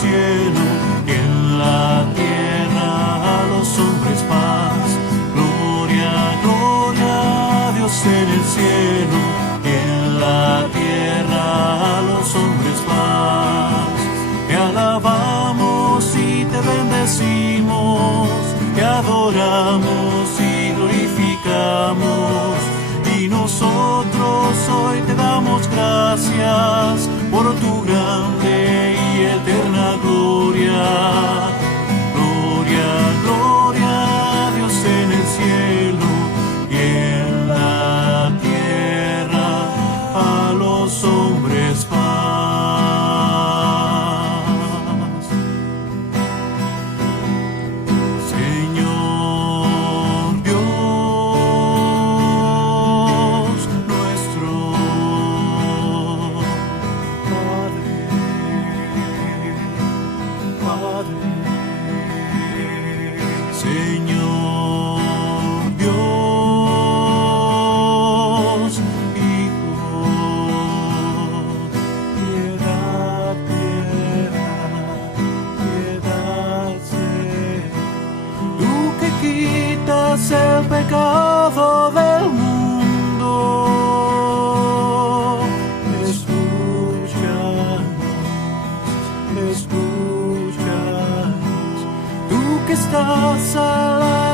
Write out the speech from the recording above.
cielo y en la tierra a los hombres paz. Gloria, gloria a Dios en el cielo y en la tierra a los hombres paz. Te alabamos y te bendecimos, te adoramos y glorificamos. Y nosotros hoy te damos gracias por tu grande y eterna gloria. Gloria, gloria a Dios en el cielo y en la tierra a los hombres paz. Señor Dios nuestro, Padre, Señor Dios, Hijo, piedad, piedad, Señor. Tú que quitas el pecado del mundo, escúchanos, tú que estás a la